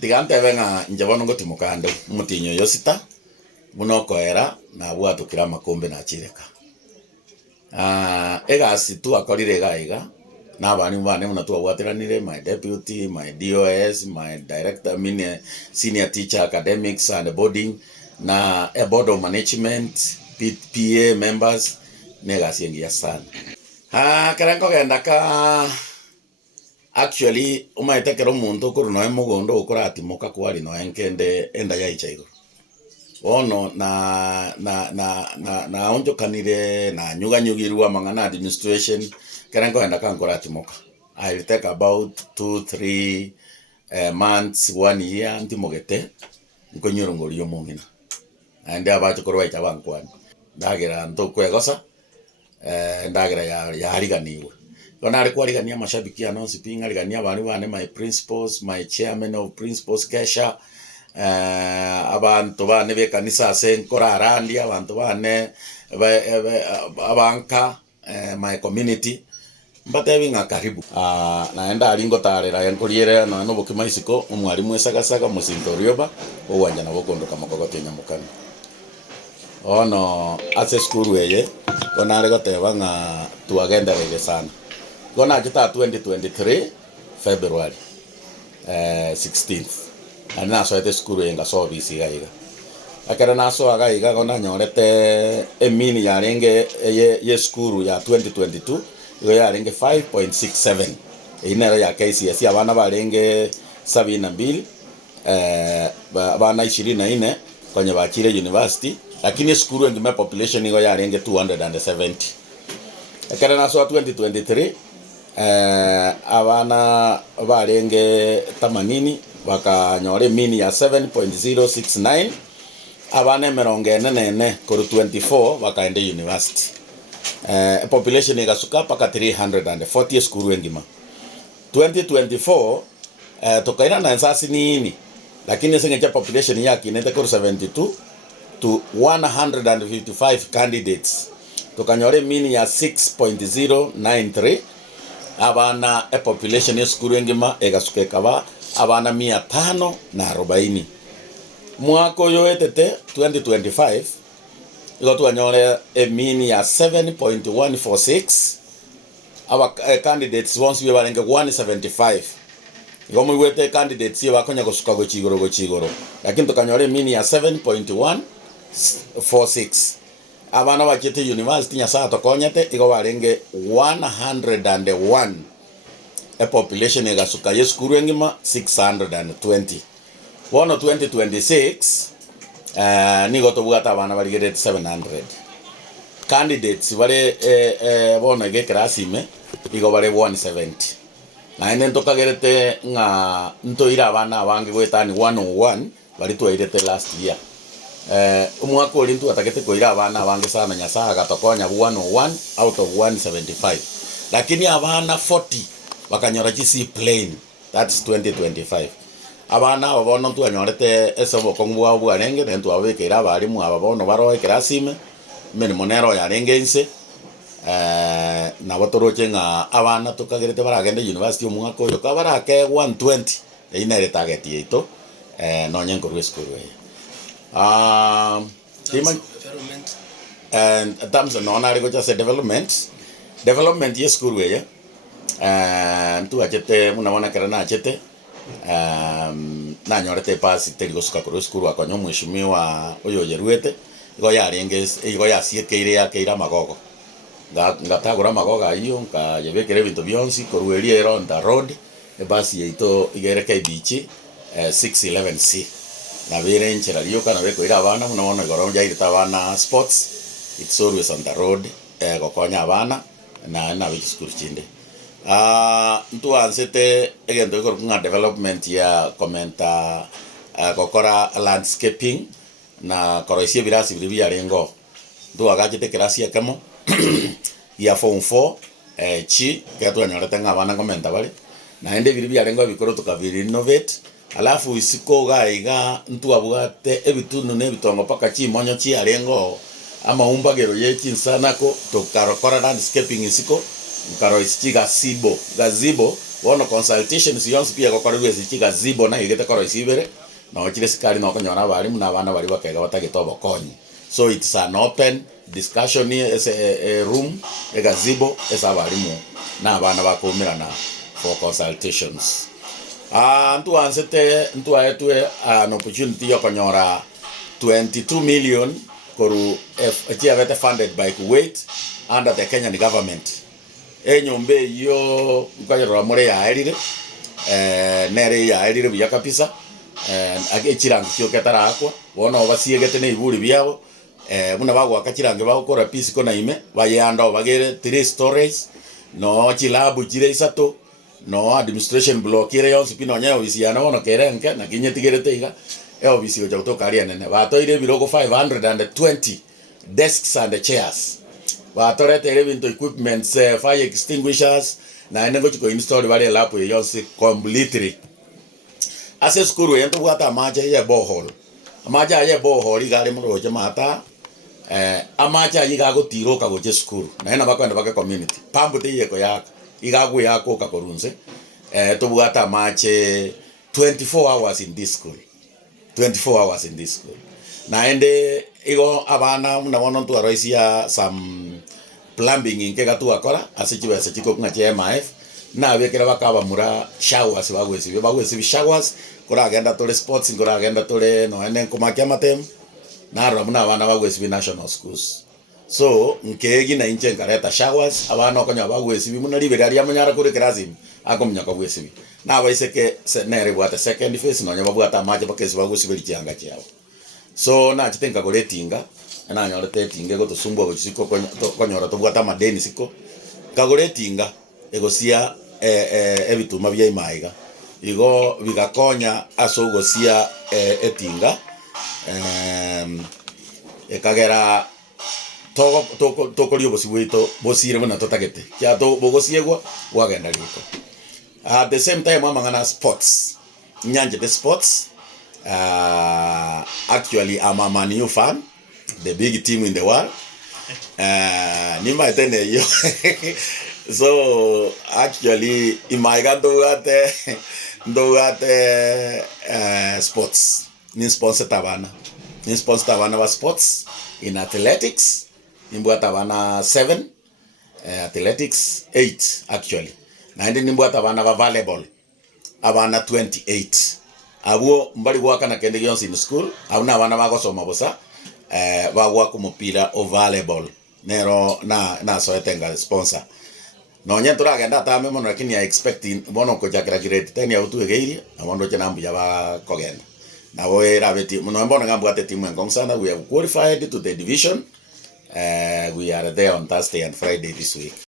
Tigante venga njabono ngotimukande mutinyo yosita munokoera na bwatukira makombe na chireka. Egasi tu akorire gaiga na bani bane muna tu abwatiranire my deputy, my DOS, my director, senior teacher academics and boarding na a board of management, PA members negasi yengia sana. Karanko genda ka actually umaitekero muntu kuri no emugondo ukora atimoka kwari no enkende enda ya ichaigo ono na onjo kanire na nyuganyugirwa mangana administration karanko enda kankora atimoka. I'll take about 2-3 months 1 year ntimogete nkonyurungori omongina ande abacho korwa itabankwani ndagira ntokwegosa ndagira ya hariganiwe kona ari kwarigania mashabiki ano sipinga rigania bani bane my principals, my chairman of principals Kesha, abantu bane be kanisa senkora arandi abantu bane abanka my community mbate binga karibu naenda alingo tarera yankoriere na no bokimaisiko umwarimu esagasaga musintorioba owanja na bokondoka makogote nyamukana ono ase skuru eye kona ari goteba nga tuagenda rege sana gona kita 2023 February 16th ana so ete skuru yenga so bisi gaiga akara na so agaiga gona nyorete emini ya renge ye skuru ya 2022 yo ya renge 5.67 inera ya KCSE abana barenge 72 bana 24 kwenye bachire university lakini skuru ngime population yo ya renge 270 akara na so 2023 abana barenge 80 bakanyore mini ya 7.069 abana 44 kuru 24 bakaende university population igasuka paka 340 skuru engima 2024 tokaina na nsasi nini lakini singecha population yake inende kuru 72 to 155 candidates tokanyore mini ya 6.093 abana population skuru engima egasuke kaba abana 540 mwaka yo etete 2025 igotu anyore emini ya 7.146 aba candidates once we barenge 175 igomu wete candidates ye bakonya gusuka go chigoro lakini tukanyore emini ya 7.146 abana bakite university nyasa tokonyete igo barenge 101 population egasuka yeskuru engima 620 wono 2026 nigo tobugata abana barigere 700 candidates bare bono ge klasime igo bare 170 na ene ntokagerete nga ntoira abana abange gwetani 101 bari twairete last year umwaka orintu atakete koira abana abange sana nyasa gatokonya 101 out of 175 lakini abana 40 bakanyora chisi plain that's 2025 abana abono tu anyorete esobo kongwa bwa renge ntu abekera barimu ababono baro ekrasime mene monero ya rengense na batoroche nga abana tukagerete baragende university umwaka oyo kabarake 120 ine target yeto no nyenko reskuru development and terms no na rigo just development yes skuru ye tu achete muna karana achete na nyorete pasi terigo suka kuru skuru akonyo mweshimiwa oyo yeruete igo yarenge igo yasiekeire yakeira magogo ngatagura magoga iyo nka yebekere bintu byonsi korueri eronda road basi yeito igereke bichi 611C na bere nchera rioka na beko ira abana muna igoro jairita abana sports it's always on the road gokonya abana na biskuru chinde ntu ansete egento ikorunga development ya komenta gokora landscaping na koroisie birasi biri ya rengo ntu agachite kirasi yakemo ya form 4 chi gato anyorete ngabana komenta bali na ende biri ya rengo bikoro tukabiri innovate alafu isiko gaiga ntu abugate ebitunu ne bitongo paka chi monyo chi arengo ama umbagero yechi nsanako to karokora landscaping isiko karo isiki gazebo wono consultations yonse pia gokorwe zikiga zibo na igete koro isibere no chire sikari no konyona abarimu na abana bari bakega batagitobo konyi. So it's an open discussion as a room a gazebo as abarimu na abana bakumirana for consultations. Ntu ansete ntu aetwe an opportunity yokonyora 22 million koru achievete funded by Kuwait under the Kenyan government. Enyombe yo nkajora more ya erire nere ya erire buya kabisa agechirangi kyo ketara akwa wona obasiegete ne iburi byabo muna bagwa kachirangi bagukora peace kona ime bayanda bagere 3 stories no chilabu chire isato no administration block ire yonse pino nya obisi yana wono kerenke na kinyetigirete iga obisi oja kutokaria nene batoire birogo 520 desks and chairs batorete ire bintu equipments fire extinguishers na enengo chiko install bale lapo yonse completely ase skuru yento bwata amacha ye borehole amacha ye borehole igare muroje mata amacha yiga gotiroka goje skuru na ena bakwenda bake community pambo te yeko yaka igagwe yako kakorunze to bwata amache 24 hours in this school 24 hours in this school na ende igo abana muna wono tu aroisia some plumbing inkega tu akora ase chiwese chiko ngache MF na abekera bakaba mura showers bagwesi showers kora agenda tole sports kora agenda tole no ene kumakia matem na ro muna abana bagwesi national schools. So nkegi na inche ngareta showers abana okonya bagwesi muna liberaria munyara kuri krazim akomnya bagwesi na abaiseke nere bwata second phase no nyaba bwata maje bakesi bagwesi belichanga chao. So na chitenga goletinga na nyorete tinge gotusumbwa gochiko konyora to bwata madeni siko kagoletinga egosia ebituma bya imaiga igo bigakonya asogosia etinga ekagera tokolio bosibwito bosire buna totagete kya to bogosiegwa wagenda liko. At the same time amangana sports nyanje the sports actually I'm a Man U fan, the big team in the world. Nima tene yo. So actually in my gate sports. Nin sponsor tabana was sports in athletics. Nimbuwa tabana 7, athletics 8 actually. Na ndi nimbuwa tabana wa volleyball. Abana 28. Abo mbali gwaka na kende yonse in school. Abuna abana bagosoma bosa. Bagwa kumupira o volleyball. Nero na so etenga sponsor. No nyentura agenda tame mono lakini I expecting bono ko jakira grade 10 ya utu egeiri abondo chenambu ya ba kogenda. Na we rabeti mono mbono ngambu ate timu ngonsana we have qualified to the division. We are there on Thursday and Friday this week.